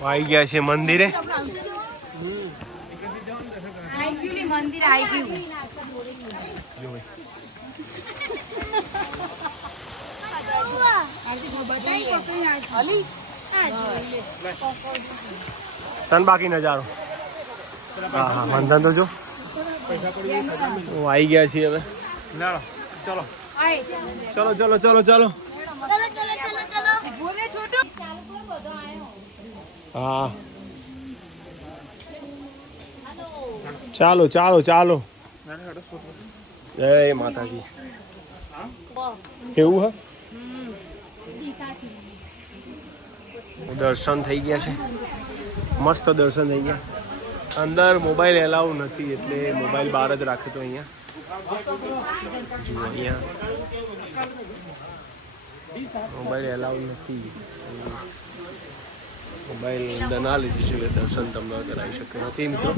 આવી ગયા છે મંદિરે આઈ ગયું લે, મંદિર. આઈ ગયું જો ભાઈ. તન બાકી નજારો. હા હા મંધન તો જો. ઓ, આવી ગયા છીએ હવે. ચલો. ચલો ચલો ચલો ચલો. હા. ચાલો ચાલો ચાલો. જય માતાજી. એવું હા? દર્શન થઈ ગયા છે. મસ્ત દર્શન થઈ ગયા. અંદર મોબાઈલ એલાવ નથી, એટલે મોબાઈલ બહાર જ રાખે તો અહીંયા. જુઓ અહીંયા. મોબાઈલ એલાવ નથી. મોબાઈલ અંદર ના લીધી છે એટલે દર્શન તમને કરાવી શક્યો નથી મિત્રો?